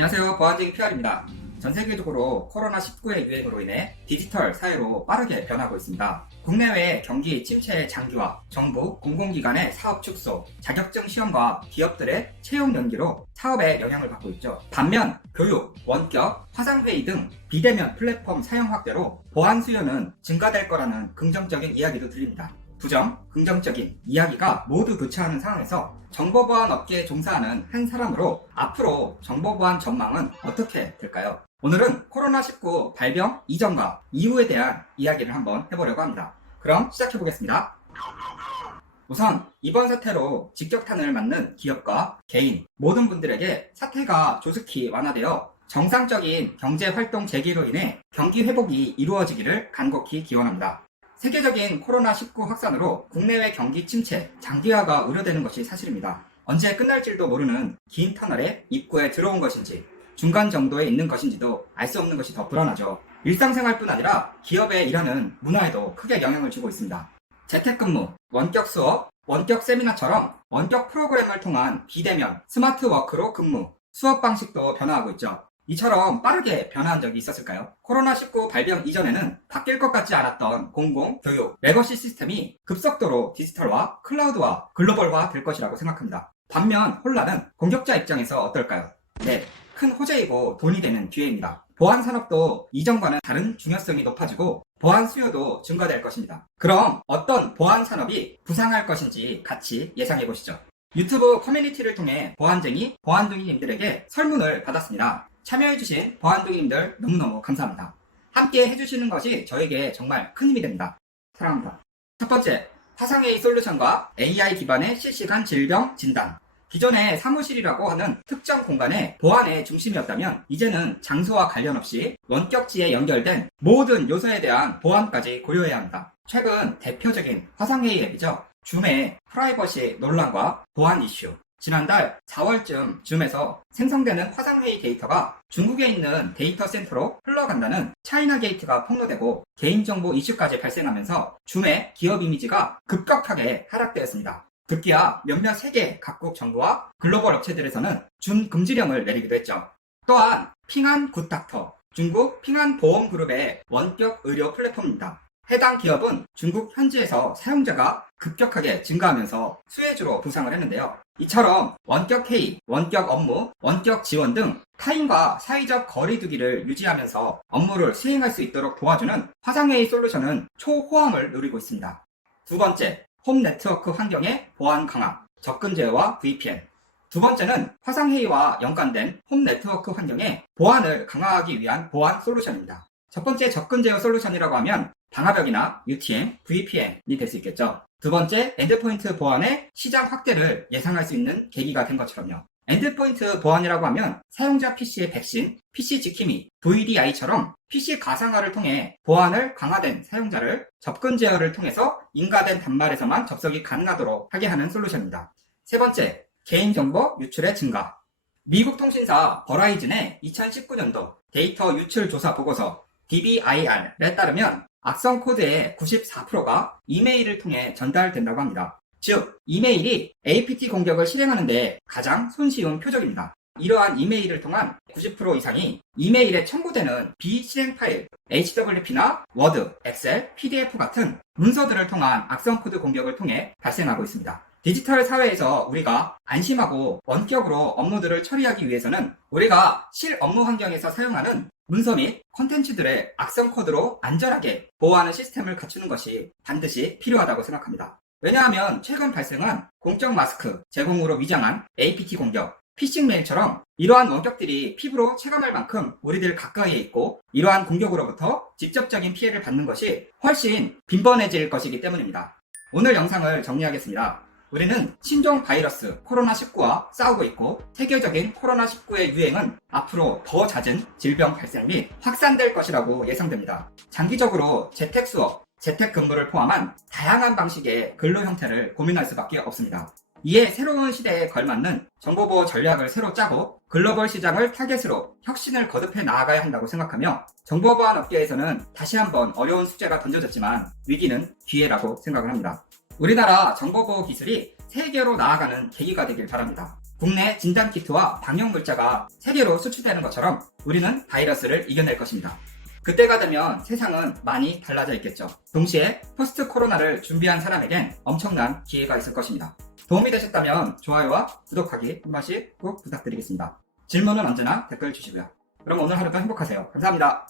안녕하세요. 보안쟁이 PR입니다. 전 세계적으로 코로나19의 유행으로 인해 디지털 사회로 빠르게 변하고 있습니다. 국내외 경기 침체의 장기화, 정부, 공공기관의 사업 축소, 자격증 시험과 기업들의 채용 연기로 사업에 영향을 받고 있죠. 반면 교육, 원격, 화상회의 등 비대면 플랫폼 사용 확대로 보안 수요는 증가될 거라는 긍정적인 이야기도 들립니다. 부정, 긍정적인 이야기가 모두 교차하는 상황에서 정보보안 업계에 종사하는 한 사람으로 앞으로 정보보안 전망은 어떻게 될까요? 오늘은 코로나19 발병 이전과 이후에 대한 이야기를 한번 해보려고 합니다. 그럼 시작해보겠습니다. 우선 이번 사태로 직격탄을 맞는 기업과 개인, 모든 분들에게 사태가 조속히 완화되어 정상적인 경제활동 재개로 인해 경기 회복이 이루어지기를 간곡히 기원합니다. 세계적인 코로나19 확산으로 국내외 경기 침체, 장기화가 우려되는 것이 사실입니다. 언제 끝날지도 모르는 긴 터널에 입구에 들어온 것인지 중간 정도에 있는 것인지도 알 수 없는 것이 더 불안하죠. 일상생활뿐 아니라 기업에 일하는 문화에도 크게 영향을 주고 있습니다. 재택근무, 원격 수업, 원격 세미나처럼 원격 프로그램을 통한 비대면, 스마트 워크로 근무, 수업 방식도 변화하고 있죠. 이처럼 빠르게 변화한 적이 있었을까요? 코로나19 발병 이전에는 바뀔 것 같지 않았던 공공, 교육, 레거시 시스템이 급속도로 디지털화, 클라우드화, 글로벌화 될 것이라고 생각합니다. 반면 혼란은 공격자 입장에서 어떨까요? 네, 큰 호재이고 돈이 되는 기회입니다. 보안 산업도 이전과는 다른 중요성이 높아지고 보안 수요도 증가될 것입니다. 그럼 어떤 보안 산업이 부상할 것인지 같이 예상해 보시죠. 유튜브 커뮤니티를 통해 보안쟁이, 보안둥이님들에게 설문을 받았습니다. 참여해주신 보안둥이님들 너무너무 감사합니다. 함께 해주시는 것이 저에게 정말 큰 힘이 됩니다. 사랑합니다. 첫 번째, 화상회의 솔루션과 AI 기반의 실시간 질병 진단. 기존의 사무실이라고 하는 특정 공간의 보안의 중심이었다면 이제는 장소와 관련 없이 원격지에 연결된 모든 요소에 대한 보안까지 고려해야 합니다. 최근 대표적인 화상회의 앱이죠. 줌의 프라이버시 논란과 보안 이슈. 지난달 4월쯤 줌에서 생성되는 화상회의 데이터가 중국에 있는 데이터 센터로 흘러간다는 차이나 게이트가 폭로되고 개인정보 이슈까지 발생하면서 줌의 기업 이미지가 급격하게 하락되었습니다. 급기야 몇몇 세계 각국 정부와 글로벌 업체들에서는 줌 금지령을 내리기도 했죠. 또한 핑안 굿닥터, 중국 핑안 보험 그룹의 원격 의료 플랫폼입니다. 해당 기업은 중국 현지에서 사용자가 급격하게 증가하면서 수혜주로 부상을 했는데요. 이처럼 원격 회의, 원격 업무, 원격 지원 등 타인과 사회적 거리두기를 유지하면서 업무를 수행할 수 있도록 도와주는 화상회의 솔루션은 초호황을 누리고 있습니다. 두 번째, 홈 네트워크 환경의 보안 강화, 접근 제어와 VPN. 두 번째는 화상회의와 연관된 홈 네트워크 환경의 보안을 강화하기 위한 보안 솔루션입니다. 첫 번째 접근 제어 솔루션이라고 하면 방화벽이나 UTM, VPN이 될 수 있겠죠. 두 번째, 엔드포인트 보안의 시장 확대를 예상할 수 있는 계기가 된 것처럼요. 엔드포인트 보안이라고 하면 사용자 PC의 백신, PC 지킴이, VDI처럼 PC 가상화를 통해 보안을 강화된 사용자를 접근 제어를 통해서 인가된 단말에서만 접속이 가능하도록 하게 하는 솔루션입니다. 세 번째, 개인정보 유출의 증가. 미국 통신사 버라이즌의 2019년도 데이터 유출 조사 보고서 DBIR에 따르면 악성 코드의 94%가 이메일을 통해 전달된다고 합니다. 즉, 이메일이 APT 공격을 실행하는 데 가장 손쉬운 표적입니다. 이러한 이메일을 통한 90% 이상이 이메일에 첨부되는 비실행 파일, HWP나 워드, 엑셀, PDF 같은 문서들을 통한 악성 코드 공격을 통해 발생하고 있습니다. 디지털 사회에서 우리가 안심하고 원격으로 업무들을 처리하기 위해서는 우리가 실 업무 환경에서 사용하는 문서 및 콘텐츠들의 악성 코드로 안전하게 보호하는 시스템을 갖추는 것이 반드시 필요하다고 생각합니다. 왜냐하면 최근 발생한 공적 마스크 제공으로 위장한 APT 공격, 피싱 메일처럼 이러한 원격들이 피부로 체감할 만큼 우리들 가까이에 있고 이러한 공격으로부터 직접적인 피해를 받는 것이 훨씬 빈번해질 것이기 때문입니다. 오늘 영상을 정리하겠습니다. 우리는 신종 바이러스 코로나19와 싸우고 있고 세계적인 코로나19의 유행은 앞으로 더 잦은 질병 발생 및 확산될 것이라고 예상됩니다. 장기적으로 재택 수업, 재택 근무를 포함한 다양한 방식의 근로 형태를 고민할 수밖에 없습니다. 이에 새로운 시대에 걸맞는 정보보호 전략을 새로 짜고 글로벌 시장을 타겟으로 혁신을 거듭해 나아가야 한다고 생각하며 정보보안 업계에서는 다시 한번 어려운 숙제가 던져졌지만 위기는 기회라고 생각을 합니다. 우리나라 정보보호 기술이 세계로 나아가는 계기가 되길 바랍니다. 국내 진단키트와 방역물자가 세계로 수출되는 것처럼 우리는 바이러스를 이겨낼 것입니다. 그때가 되면 세상은 많이 달라져 있겠죠. 동시에 포스트 코로나를 준비한 사람에겐 엄청난 기회가 있을 것입니다. 도움이 되셨다면 좋아요와 구독하기 한 번씩 꼭 부탁드리겠습니다. 질문은 언제나 댓글 주시고요. 그럼 오늘 하루도 행복하세요. 감사합니다.